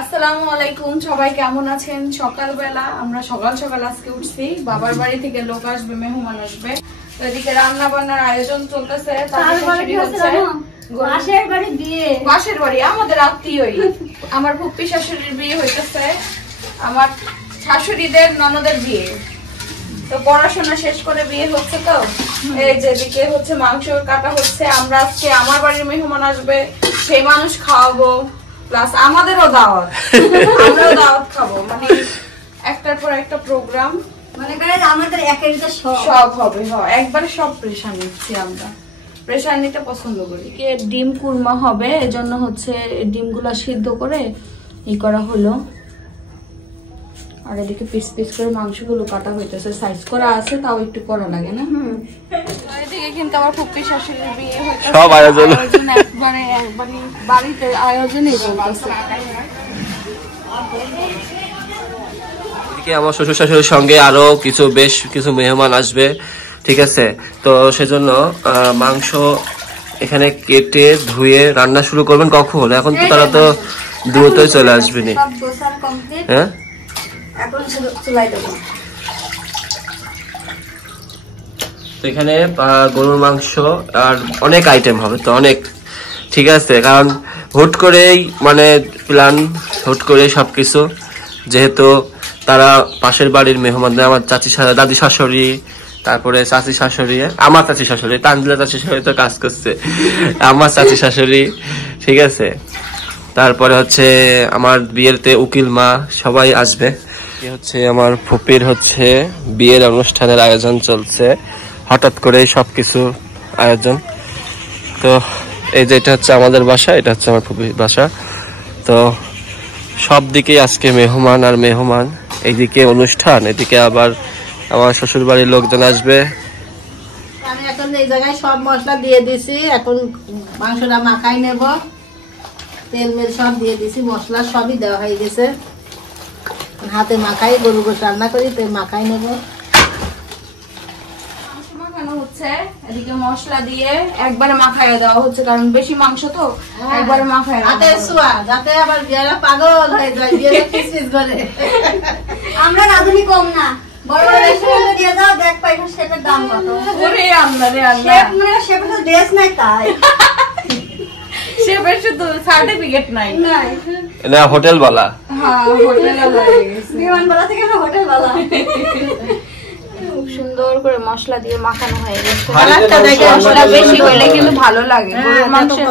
আসসালামু আলাইকুম, সবাই কেমন আছেন? সকালবেলা আমরা সকাল সকাল আজকে উঠছি, বাবার বাড়ি থেকে লোক আসবে, মেহমান আসবে। তো এদিকে রান্না বান্নার আয়োজন চলতেছে। পাশের বাড়ি আমাদের আত্মীয়ই, আমার ফুপ্পি শাশুড়ির বিয়ে হইতেছে, আমার শাশুড়িদের ননদের বিয়ে। তো পড়াশোনা শেষ করে বিয়ে হচ্ছে, তো এই যে এদিকে হচ্ছে মাংস কাটা হচ্ছে। আমরা আজকে আমার বাড়ির মেহমান আসবে, সেই মানুষ খাওয়াবো, প্লাস আমাদেরও দাওয়াত, আমরাও দাওয়াত খাবো। মানে একটার পর একটা প্রোগ্রাম, মনে করেন আমাদের একেরটা সব হবে। একবারে সব প্রেশার নিচ্ছি, আমরা প্রেশার নিতে পছন্দ করি। ডিম কুরমা হবে, এজন্য হচ্ছে ডিমগুলা সিদ্ধ করে ই করা হলো। আর এদিকে পিস পিস করে মাংসগুলো কাটা হইতেছে, সাইজ করা আছে, তাও একটু করা লাগে না। এদিকে কিন্তু আমার ফুপ্পি শাশুড়ির বিয়ে হইতেছে, সব আয়োজন একবারে বাড়িতে আয়োজনই চলতেছে। আমার শ্বশুর শাশুড়ির সঙ্গে আরো বেশ কিছু মেহমান আসবে, ঠিক আছে। তো সেজন্য মাংস এখানে কেটে ধুয়ে রান্না শুরু করবেন কখন? এখন তো তারা তো দ্রুতই চলে আসবে। হ্যাঁ, তো এখানে গরুর মাংস আর অনেক আইটেম হবে, তো অনেক, ঠিক আছে। কারণ হুট করেই মানে প্ল্যান, হুট করে সবকিছু, যেহেতু তারা পাশের বাড়ির মেহমান, আমার দাদি শাশুড়ি, তারপরে চাচি শাশুড়ি, আমার চাচি শাশুড়ি, তানজিলা চাচি শাশুড়ি তো কাজ করছে, আমার চাচি শাশুড়ি, ঠিক আছে। তারপরে হচ্ছে আমার বিয়েতে উকিল মা, সবাই আসবে। হচ্ছে আমার ফুপির হচ্ছে বিয়ের অনুষ্ঠানের আয়োজন চলছে, হঠাৎ করে সবকিছু আয়োজন। তো এই যে এটা হচ্ছে আমাদের বাসা, এটা হচ্ছে আমার ফুপির বাসা। তো সব দিকে আজকে মেহমান আর মেহমান, এইদিকে অনুষ্ঠান, এদিকে আবার আমার শ্বশুর বাড়ির লোকজন আসবে। আমি এখন এই জায়গায় সব মশলা দিয়ে দিছি, এখন মাংসটা মাখাই নেব। তেল মেল সব দিয়ে দিছি, মশলা সবই দেওয়া হয়ে গেছে। হাতে মাখাই, গরু গোশ রান্না করি, তেল মাখাই নেব। এদিকে মশলা দিয়ে একবারে মাখাইয়া দেওয়া হচ্ছে, কারণ বেশি মাংস তো একবারে মাখায় হাতে ছোঁয়া, যাতে আবার বিয়েরা পাগল হয়ে যায়, বিয়েরা পিস পিস করে। আমরা রাঁধুনি কম না, বড় বড় রেস্টুরেন্টে দিয়ে দাও, দেখ পাই শেফের দাম কত। ওরে আল্লাহ রে আল্লাহ, শেফ মানে শেফের তো ড্রেস নাই, তাই শেফের শুধু সার্টিফিকেট নাই, না হোটেল বালা। হ্যাঁ, হোটেল বালা হয়ে গেছে, বিমান বালা থেকে না হোটেল বালা। খুব সুন্দর করে মশলা দিয়ে মাখানো হয়ে গেছে। মশলা বেশি হলে কিন্তু ভালো লাগে, গরুর মাংসে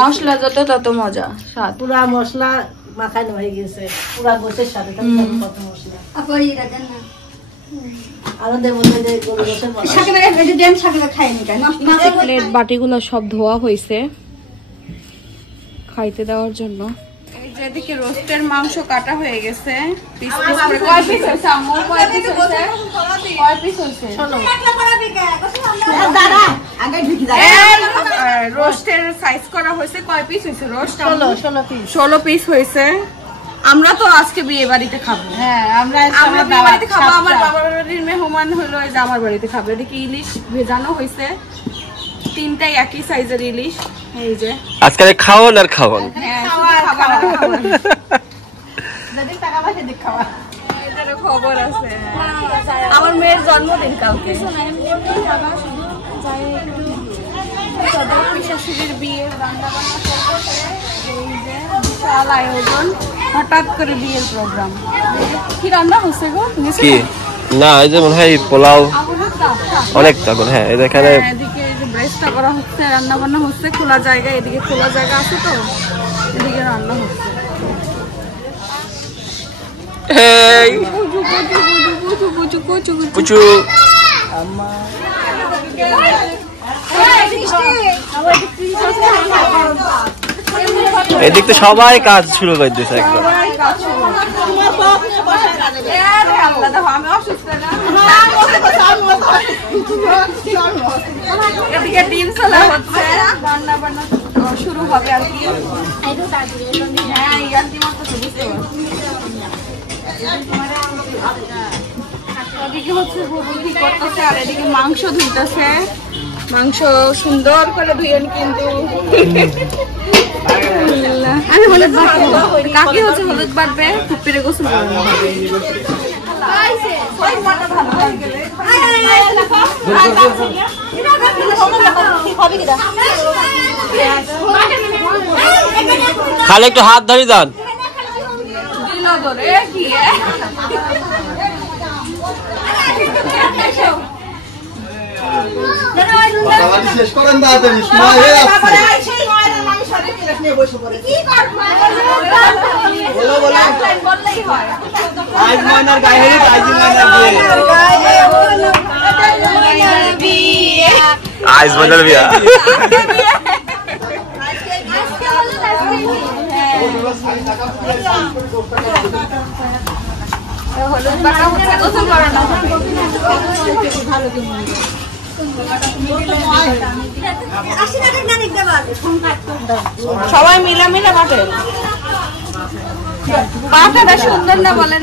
মশলা যত তত মজা, স্বাদ। পুরা মশলা মাখানো হয়ে গেছে, পুরা গোশের সাথে কত মশলা। প্লেট বাটিগুলো সব ধোয়া হয়েছে খাইতে দেওয়ার জন্য। এই যে এদিকে রোস্টের মাংস কাটা হয়ে গেছে, পিস পিস করে। কয় পিস হইছে আম্মু? কয় পিস হইছে? কয় পিস হইছে? রোস্টের সাইজ করা হয়েছে, কয় পিস হইছে রোস্ট? 16 পিস হয়েছে। আমরা তো আজকে বিয়ে বাড়িতে খাবো। হ্যাঁ, আমরা বিয়ে বাড়িতে খাবো। আমার বাবার বাড়ির মেহমান হলো, এই যে আমার বাড়িতে খাবো। এদিকে ইলিশ ভেজানো হয়েছে, 3টাই একই সাইজের ইলিশ। এই যে আজকে খাওয়ান আর খাওয়ান, খবর আছে। আমার মেয়ের জন্মদিন কালকে, শাশুড়ির বিয়ের রান্না বান্না চলতেছে। এই যে বিশাল আয়োজন, হঠাৎ করে বিয়ের প্রোগ্রাম। কি রান্না হচ্ছে গো? কি না, এই যে মনে হয় পোলাও অনেক তখন। হ্যাঁ, এখানে এদিকে এই যে ব্রেস্টটা করা হচ্ছে, রান্না বান্না হচ্ছে খোলা জায়গায়। এদিকে খোলা জায়গা আছে, তো এদিকে রান্না হচ্ছে। এদিক তো সবাই কাজ শুরু করে দিয়েছে একদম। এদিকে ডিম চলা হচ্ছে, রান্না বান্না শুরু হবে আর কি। হ্যাঁ, ইয়ার্কি মারতেছে, বুঝতে পারছি। এদিকে হচ্ছে গরু কি করতেছে, আর এদিকে মাংস ধুইতেছে। মাংস সুন্দর করে ধুয়েন কিন্তু কাকি হচ্ছে হলুদ বাটবে, ফুপিরে গোসল করানো হবে। খালি একটু হাত ধরে যান। শেষ করেন তাড়াতাড়ি, সময় হয়ে যাচ্ছে। বলো বলো, আজ ময়নার গায়ে হলুদ, আজ ময়নার বিয়ে। আজ ময়নার বিয়ে। হলুদ বাটা হচ্ছে গোসল করানো হবে। সবাই মিলামিলা বাটে, বাটাটা সুন্দর না বলেন?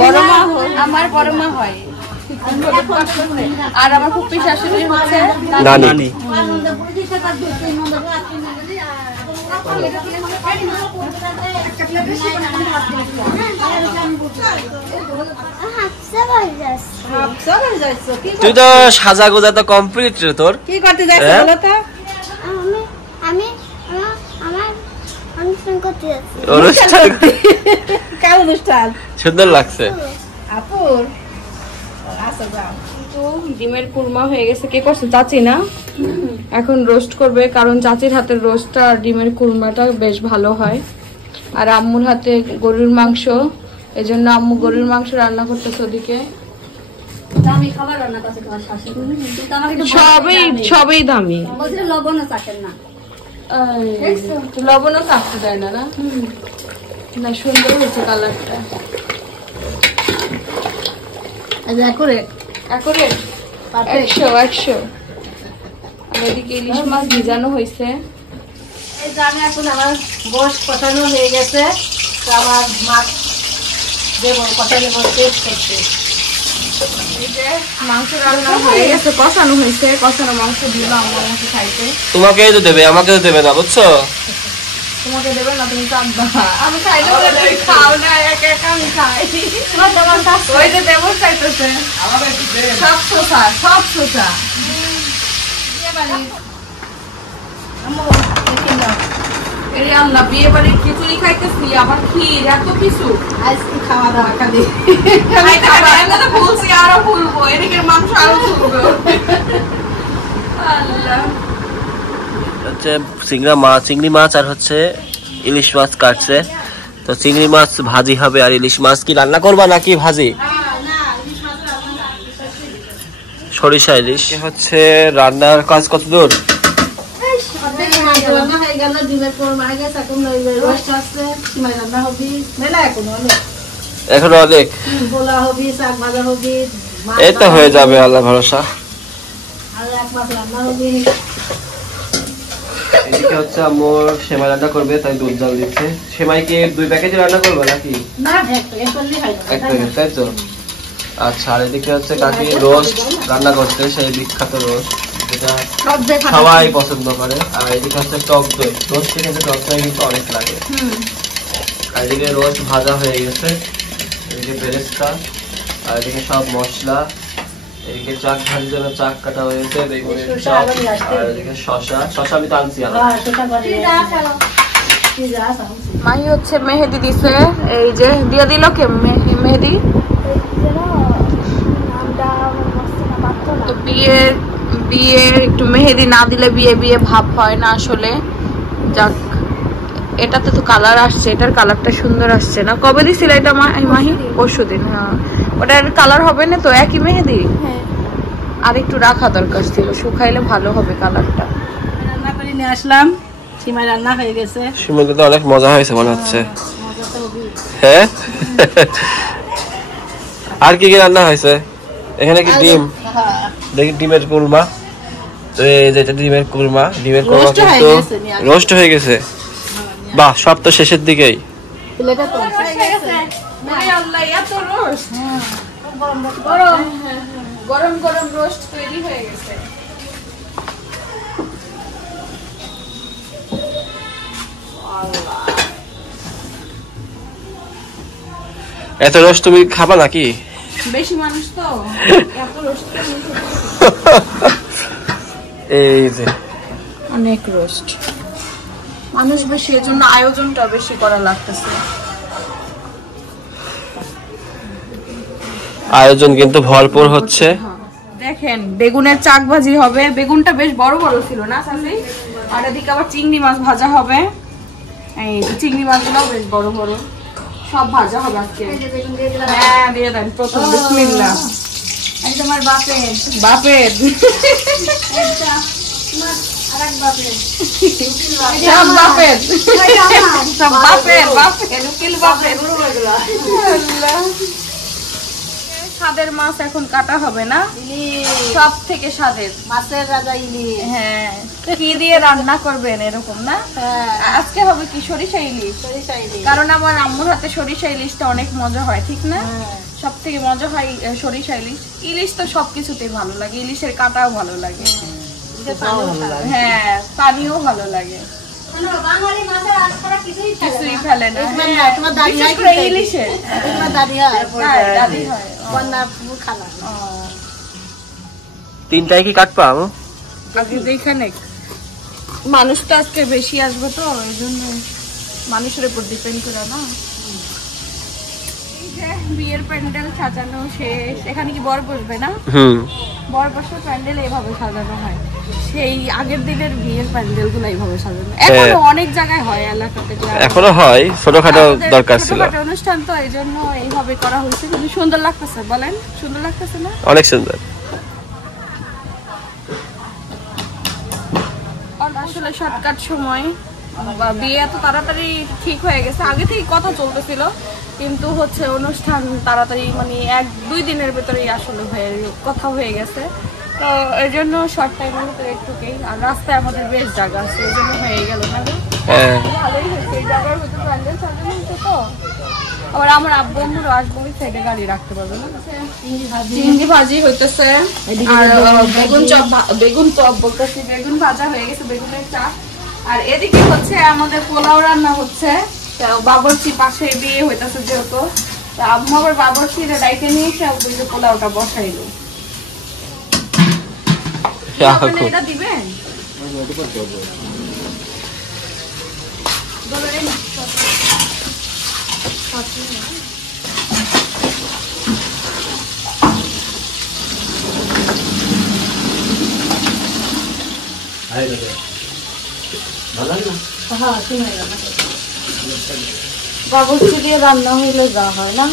বড় মা, আমার বড় মা হয় আর আমার ফুপি শাশুড়ি হচ্ছে নানি। তুই তো সাজা গোজা তো কমপ্লিট রে তোর। কি করতে যাচ্ছ বলো তো? আমি আমার অনুষ্ঠান করতে যাচ্ছি। অনুষ্ঠান কার অনুষ্ঠান? সুন্দর লাগছে। আপুর আচ্ছা যাও। তো ডিমের কুরমা হয়ে গেছে। কে করছে? চাচি না? এখন রোস্ট করবে, কারণ চাচির হাতের রোস্টটা আর ডিমের কুরমাটা বেশ ভালো হয়। আর আম্মুর হাতে গরুর মাংস, এজন্য আম্মু গরুর মাংস রান্না করতেছে ওদিকে। আমি খাবার রান্না করছি তোমার শাশুড়ি, কিন্তু আমাকে একটু সবই দামি। বলছিল লবণও চাটেন না। লবণও থাকতে দেয় না, না সুন্দর হয়েছে কালারটা। একরে 100 আর এদিকে ইলিশ মাছ ভিজানো হয়েছে। এই যে আমি এখন আমার গোশ কষানো হয়ে গেছে, তো আমার মাছ দেবো কষানো টেস্ট করতে। এই যে মাংস রান্না হয়ে গেছে, কষানো হয়েছে, কষানো মাংস দিল আমার আমাকে খাইতে। তোমাকেই তো দেবে, আমাকে তো দেবে না, বুঝছো? তোমাকে দেবে না, তুমি চাঁদবা। আমি খাইলে তুমি খাও না, একা একা আমি খাই। ওই যে দেবর চাইতেছে সব শোষা। এই আল্লাহ, বিয়ে বাড়ির খিচুড়ি খাইতেছি, আবার ক্ষীর, এত কিছু আজকে খাওয়া দাওয়া খালি বলছি আরো ফুলবো, এদিকে মাংস আরো ফুলবো। আল্লাহ, হচ্ছে চিংড়ি মাছ আর হচ্ছে ইলিশ মাছ কাটছে। তো চিংড়ি মাছ ভাজি হবে, আর ইলিশ মাছ কি রান্না করবা নাকি ভাজি? সরিষা ইলিশ। হচ্ছে রান্নার কাজ কত দূর? রান্না হয়ে গেল, ডিমের কোরমা হয়ে গেছে, এখন রোস্ট আছে, সিমাই রান্না হবে, মেলা এখনো অনেক, এখনো অনেক। পোলা হবে, শাক ভাজা হবে, এই তো হয়ে যাবে, আল্লাহ ভরসা। আর এক মাছ রান্না হবে। এদিকে হচ্ছে আম্মুর সেমাই রান্না করবে, তাই দুধ জাল দিচ্ছে। সেমাইকে 2 প্যাকেজ রান্না করবে নাকি? না, এক করলেই হয়। 1 প্যাকেট, তাই তো? আচ্ছা, আর এদিকে হচ্ছে কাকি রোস্ট রান্না করছে, সেই বিখ্যাত রোস্ট যেটা সবাই পছন্দ করে। আর এদিকে হচ্ছে টক দই, রোস্ট খেতে টক দই কিন্তু অনেক লাগে। আর এদিকে রোস্ট ভাজা হয়ে গেছে, এদিকে বেরেস্তা, আর এদিকে সব মশলা, এদিকে চাক ভাজির জন্য চাক কাটা হয়েছে, বেগুনের চপ, আর এদিকে শশা আমি তো আনছি। মাহি হচ্ছে মেহেদি দিছে, এই যে দিয়ে দিল কে মেহেদি। তো বিয়ে একটু মেহেদি না দিলে বিয়ে ভাব হয় না আসলে। যাক, এটাতে তো কালার আসছে, এটার কালারটা সুন্দর আসছে না? কবে দিছিল এটা মাহি? পরশুদিন। হ্যাঁ, ওটার কালার হবে না তো একই মেহেদি? আর একটু রাখা দরকার ছিল, শুকাইলে ভালো হবে কালারটা। রান্না করে নিয়ে আসলাম, সিমাই রান্না হয়ে গেছে। সিমাইটা তো অনেক মজা হয়েছে মনে হচ্ছে। হ্যাঁ, আর কি কি রান্না হয়েছে এখানে? কি ডিম? দেখি ডিমের কুরমা। তো এই যে এটা ডিমের কুরমা কিন্তু রোস্ট হয়ে গেছে। বাহ, সব তো শেষের দিকেই। প্লেটে তো গরম গরম রোস্ট তৈরি হয়ে গেছে। এত রোস্ট তুমি খাবা নাকি? বেশি মানুষ তো এত রোস্ট এই যে অনেক রোস্ট, মানুষ বেশি, এজন্য আয়োজনটা বেশি করা লাগতেছে। আয়োজন কিন্তু ভরপুর হচ্ছে। দেখেন বেগুনের চাক ভাজি হবে, বেগুনটা বেশ বড় বড় ছিল না সাথে, আর এদিকে আবার চিংড়ি মাছ ভাজা হবে। এই চিংড়ি মাছগুলো বেশ বড় বড়, সব ভাজা হবে আজকে। হ্যাঁ দিয়ে দেন প্রথম, বিসমিল্লাহ। একদম আর বাপের বাপের সব বাপের সব বাপের বাপের উকিল বাপের। স্বাদের মাছ এখন কাটা হবে না, সব থেকে স্বাদের মাছের রাজা ইলিশ। হ্যাঁ, কি দিয়ে রান্না করবেন এরকম না? আজকে হবে কি সরিষা ইলিশ, কারণ আমার আম্মুর হাতে সরিষা ইলিশটা অনেক মজা হয়, ঠিক না? সব থেকে মজা হয় সরিষা ইলিশ। ইলিশ তো সবকিছুতেই ভালো লাগে, ইলিশের কাটাও ভালো লাগে, হ্যাঁ পানিও ভালো লাগে, কিছুই ফেলে না। বিশেষ করে ইলিশের দাদি হয়। তিনটায় কি কাটবা? আগে যেখানে মানুষ তো আজকে বেশি আসবে তো এই জন্য মানুষের উপর ডিপেন্ড করে না। এই যে বিয়ের প্যান্ডেল সাজানো শেষ, এখানে কি বর বসবে না? বর বসার প্যান্ডেল এইভাবে সাজানো হয়, সেই আগের দিনের বিয়ের প্যান্ডেল গুলো এইভাবে সাজানো। এখনো অনেক জায়গায় হয় এলাকাতে, এখনো হয়, ছোটখাটো দরকার ছিল, ছোটখাটো অনুষ্ঠান তো এই জন্য এইভাবে করা হয়েছে। কিন্তু সুন্দর লাগতেছে, বলেন সুন্দর লাগতেছে না? অনেক সুন্দর। আসলে শর্টকাট সময়, বিয়ে এত তাড়াতাড়ি ঠিক হয়ে গেছে, আগে থেকে কথা চলতেছিল কিন্তু হচ্ছে অনুষ্ঠান তাড়াতাড়ি মানে 1-2 দিনের ভেতরেই আসলে কথা হয়ে গেছে। তো এই জন্য শর্ট টাইমের ভিতরে একটুকেই, আর রাস্তায় আমাদের বেশ জায়গা আছে, এই জন্য হয়ে গেল না। ভালোই হয়েছে, এই জায়গার ভিতরে প্যান্ডেল সাজানো হয়েছে তো। আবার আমার আব্বু আম্মুরও আসবো, ওই সাইডে গাড়ি রাখতে পারবে না। চিংড়ি ভাজি হইতেছে, আর বেগুন চপ বলতেছি, বেগুন ভাজা হয়ে গেছে, বেগুনের চাপ। আর এদিকে হচ্ছে আমাদের পোলাও রান্না হচ্ছে, বাবরচি পাশে বিয়ে হইতেছে যেহেতু, আম্মু আবার বাবরচির ডাইকে নিয়ে এসে পোলাওটা বসাইলো। এটা দিবেন বাবুর্চি দিয়ে রান্না হইলে যা হয় না,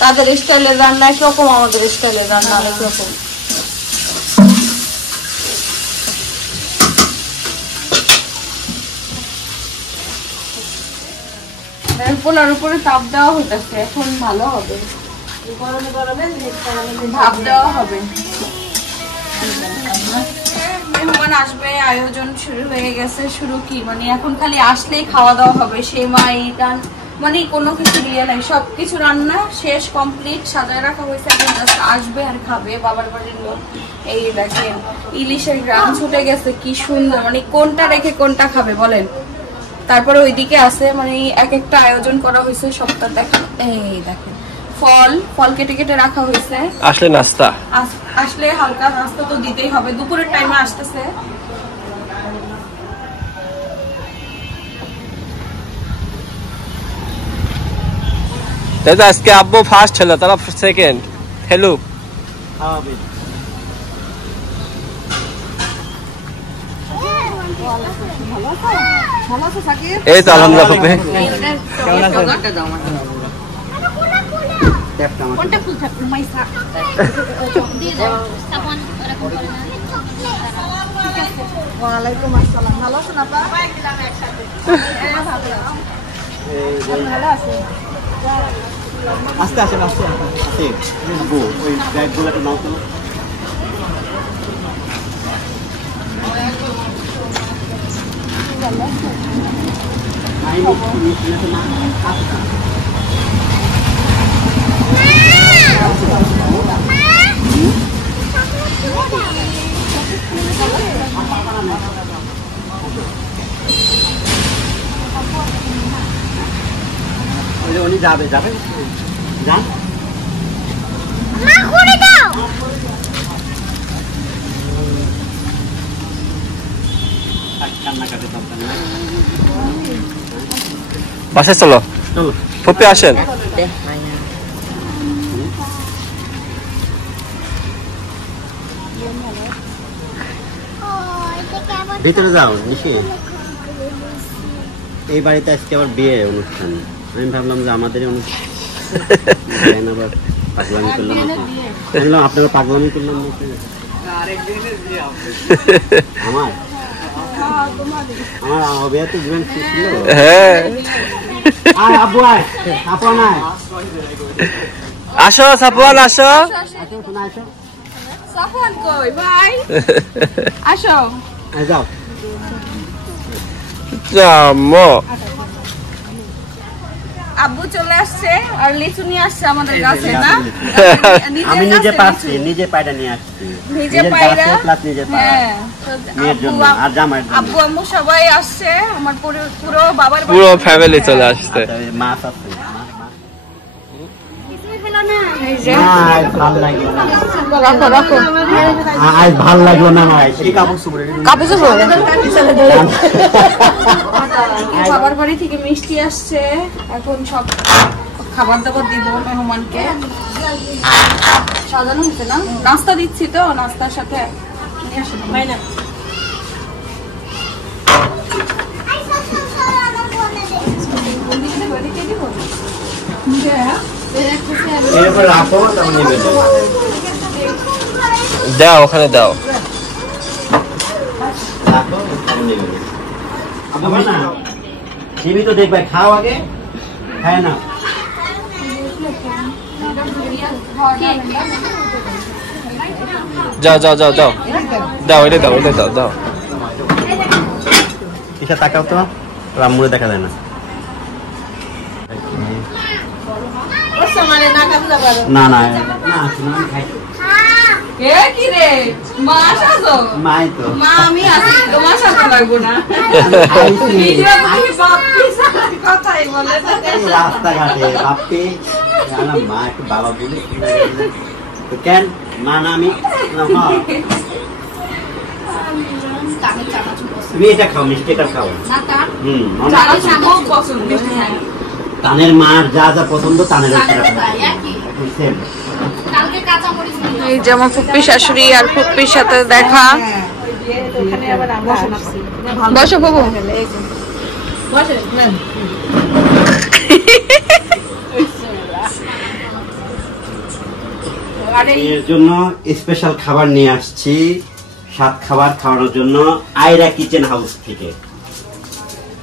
তাদের স্টাইলের রান্না একরকম, আমাদের স্টাইলের রান্না আরেক রকম। পোলার উপরে তাপ দেওয়া হইতেছে, এখন ভালো হবে, গরমে গরমে ভাপ দেওয়া হবে। মেহমান আসবে, আয়োজন শুরু হয়ে গেছে। শুরু কি মানে এখন খালি আসলেই খাওয়া দাওয়া হবে, সেমাই টান মানে কোনো কিছু দিয়ে নাই, সবকিছু রান্না শেষ কমপ্লিট, সাজায় রাখা হয়েছে, এখন জাস্ট আসবে আর খাবে বাবার বাড়ির লোক। এই দেখেন ইলিশের গ্রাম ছুটে গেছে, কি সুন্দর, মানে কোনটা রেখে কোনটা খাবে বলেন। তারপরে ওইদিকে আছে মানে এক একটা আয়োজন করা হয়েছে সবটা দেখেন। এই দেখেন ফল কেটে কেটে রাখা হয়েছে, আসলে নাস্তা, আসলে হালকা নাস্তা তো দিতেই হবে, দুপুরের টাইমে আসতেছে। তাই তো আজকে আব্বু ফার্স্ট হলো, তারা সেকেন্ড হ্যালো। এই তো আলহামদুলিল্লাহ। ওয়ালাইকুম আসসালাম, ভালো আছেন আপা? ভালো আছে। আস্তে আসেন আস্তে আস্তে ওই ব্যাগগুলো একটা নাও তো উনি যাবে যান বাসায় চলো চলো ফুপি আসেন ভিতরে যাও নিশি এই বাড়িতে আজকে আবার বিয়ে অনুষ্ঠান আমি ভাবলাম যে আমাদেরই অনুষ্ঠান আবার পাগলামি করলাম বললাম আপনারা পাগলামি করলাম আমার আমার বিয়েতে জীবন ছিল হ্যাঁ আয় আব্বু আয় আপু নাই আসো সাফওয়ান আসো আসো সাফওয়ান কই ভাই আসো যাও জামো আব্বু চলে আসছে আর লিচু নিয়ে আসছে আমাদের কাছে না আমি নিজে পাচ্ছি নিজে পায়টা নিয়ে আসছি নিজে পায়রা প্লাস নিজে পায়রা হ্যাঁ মেয়ের জন্য আর জামাইয়ের জন্য আব্বু আম্মু সবাই আসছে আমার পুরো বাবার পুরো ফ্যামিলি চলে আসছে মাছ আছে এই যে আজ ভাল লাগলো না রাখো রাখো আজ ভাল লাগলো না ভাই এই কাপড় সুবরে কাপড় বাবার বাড়ি থেকে মিষ্টি আসছে এখন সব খাবার দাবার দিব মেহমানকে সাজানো হচ্ছে না নাস্তা দিচ্ছি তো নাস্তার সাথে নিয়ে আসো ভাই না এরপর রাখো তখন নেবে দাও ওখানে দাও রাখো তখন নেবে আব্বু না টিভি তো দেখবে খাও আগে খায় না যাও যাও যাও দাও দাও এটা দাও এটা দাও দাও কিসা তাকাও তো রামমুড়ে দেখা যায় না না না না শুনুন খাই কে কি রে মা আসো মাই তো মা আমি আসি তোমার সাথে লাগবো না কথাই বলে এই রাস্তাঘাটে বাপ্পি জানা মা একটু বাবা বলে তো কেন মা না আমি না, হ্যাঁ। তুমি এটা খাও মিষ্টি এটা খাও অনেক তানের মার যা যা পছন্দ তানের সেম এই যে আমার ফুপ্পি শাশুড়ি আর ফুপ্পির সাথে দেখা বসো বাবু এর জন্য স্পেশাল খাবার নিয়ে আসছি সাত খাবার খাওয়ানোর জন্য আয়রা কিচেন হাউস থেকে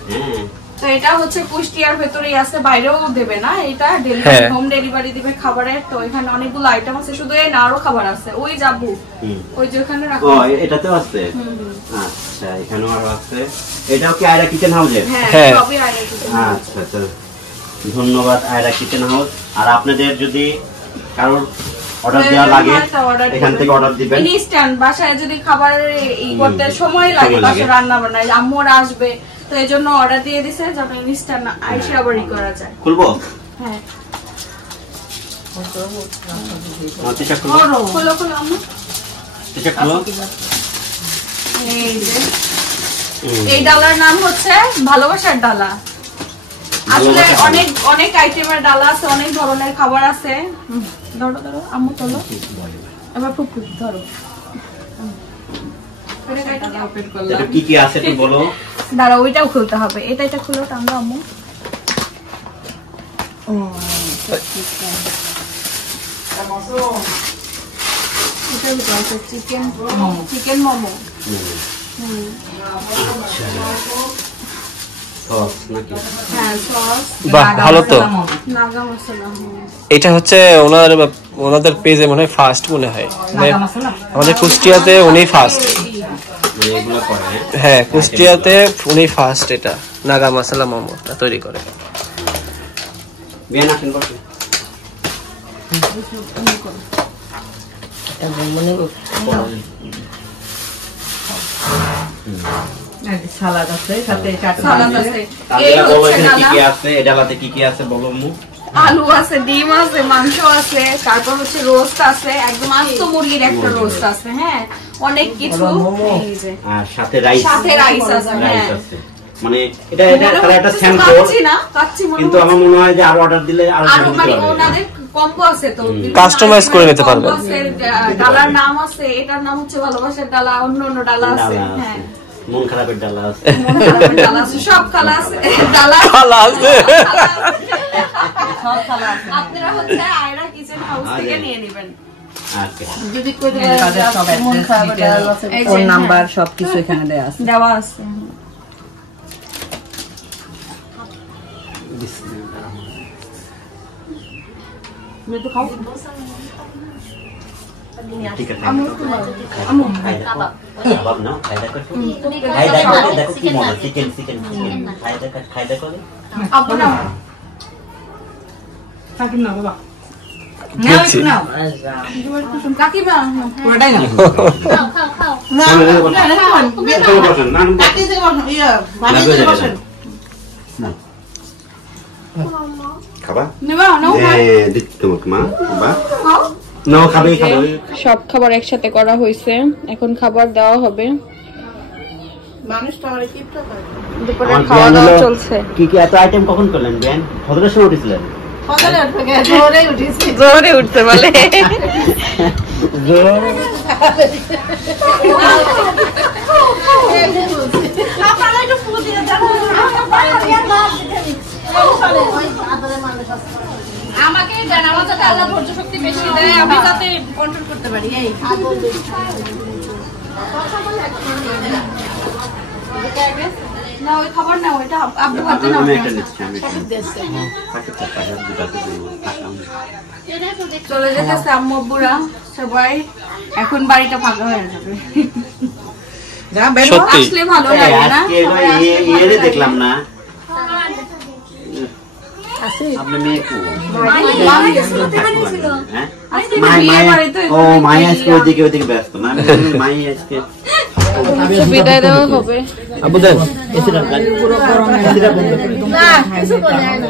হ্যাঁ তো এটা হচ্ছে কুষ্টিয়ার ভেতরেই আছে বাইরেও দেবে না এটা হ্যাঁ। হোম ডেলিভারি দিবে খাবারের তো এখানে অনেকগুলো আইটেম আছে শুধু এই না আরো খাবার আছে ওই যাবো হুম। ওই যে ওখানে ও রাখো এটাতেও আছে আচ্ছা এখানেও আরো আছে এটাও কি আয়রা কিচেন হাউসের হ্যাঁ হ্যাঁ। সবই আইটেম আচ্ছা আচ্ছা ধন্যবাদ আয়রা কিচেন হাউস আর আপনাদের যদি কারোর অর্ডার দেওয়া লাগে এখান থেকে অর্ডার দিবেন ইনস্ট্যান্ট বাসায় যদি খাবার ই করতে সময় লাগে সময় লাগে। বাসায় রান্না বান্নায় আম্মুরা আসবে তো এই জন্য অর্ডার দিয়ে দিছে যেন ইনস্ট্যান্ট আইসে আবার ই করা যায় খুলবো হ্যাঁ টি-শার্ট খুলবো খোলো খোলো আম্মু টি-শার্ট খুলো এই যে এই ডালার নাম হচ্ছে ভালোবাসার ডালা আসলে ভালোবাসার ডালা। অনেক অনেক আইটেমের ডালা আছে অনেক ধরনের খাবার আছে ধরো ধরো আম্মু তোলো এবার ফুপু ধরো এটা কি কি আছে একটু বলো দাঁড়া ওইটাও খুলতে হবে এটা খুলো টানো আম্মু চিকেন মোমো সস নাকি? হ্যাঁ সস, বাহ, ভালো তো। নাগা মশলা। এটা হচ্ছে ওনাদের পেজে মনে হয় ফার্স্ট মনে হয়, মানে আমাদের কুষ্টিয়াতে উনি ফার্স্ট। মানে এগুলো করে, হ্যাঁ? হ্যাঁ, কুষ্টিয়াতে উনি ফার্স্ট এটা নাগা মশলা মোমোটা তৈরি করে। বিয়ান আসেন বসে। সালাদ আছে, সাথে চাটনি সালাদ আছে। আছে। তাহলে এই বলো হচ্ছে এখানে কি ডালা, কি আছে, এই ডালাতে কি কি আছে বলো মু। আলু আছে, ডিম আছে, মাংস আছে, তারপর হচ্ছে রোস্ট আছে, একদম আস্ত মুরগির একটা রোস্ট আছে। হ্যাঁ, অনেক কিছু। এই যে আর সাথে রাইস, সাথে রাইস আছে। রাইস হ্যাঁ, আছে। মানে এটা তারা একটা স্যাম্পল, কাচ্চি না, কাচ্চি মনে কিন্তু হয়। আমার মনে হয় যে আরো অর্ডার দিলে আরো আরো দিতে মানে পারবে। ওনাদের কম্বো আছে তো, Customize করে নিতে combo পারবেন। আছে, ডালার নাম আছে, এটার নাম হচ্ছে ভালোবাসার ডালা, অন্য অন্য ডালা আছে। ডালা আছে, হ্যাঁ, মন খারাপের ডালা আছে। মন খারাপের ডালা আছে, সব কালা আছে, ডালা খালা আছে। সব খালা আছে। আপনারা হচ্ছে আয়রা কিচেন হাউস থেকে নিয়ে নেবেন। আচ্ছা, যদি করে তাদের সব মন address, খারাপ details, ডাল আছে। এই যে, ফোন হ্যাঁ, নাম্বার সবকিছু এখানে দেয়া আছে। দেওয়া আছে। ঠিক আছে। খাই দেখো। কাবাব নাও, খাই দেখো একটু। খাই দেখো, দেখো কি মজা, চিকেন চিকেন চিকেন। খাই দেখো। আপনারা দিচ্ছি। কাকিমা পুরোটাই না। খাবা? নেবা নাও দিচ্ছি তোমাকে মা। বাবা নাও, খাবে খাবে। সব খাবার একসাথে করা হয়েছে, এখন খাবার দেওয়া হবে। মানুষটা আমার কিপটা করে। দুপুরে আমার খাওয়া plan দাওয়া হলো- চলছে। কি কি এত আইটেম কখন করলেন বেন? কতটার সময় উঠেছিলেন? সকালে উঠে জোরে উঠেছি। জোরে উঠতে বলে। আমাকে দেন, আমার যাতে আল্লাহ ধৈর্য শক্তি বেশি দেয়, আমি যাতে কন্ট্রোল করতে পারি। এই না, ওই খাবার না, ওইটা আব্বু হাতে নাও। আমি একটা নিচ্ছি, আমি একটা নিচ্ছি। পাঁচটা চারটা, দুটাতে দেবো। চলে যেতেছে আম্মু আব্বুরা সবাই, এখন বাড়িটা ফাঁকা হয়ে যাবে। যা বের হ। সত্যি আসলে ভালো লাগে না? আজকে ইয়ে দেখলাম না। আপনার মেয়ে কো? হ্যাঁ? আজকে মাই বিয়ে মাই বাড়ি তো, ও মাই আজকে ওদিকে ব্যস্ত না। মাই আজকে বিদায় দেওয়া হবে। আবু দেন। এসিটা বন্ধ করে। না কিছু বলে না।